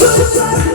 Suicide.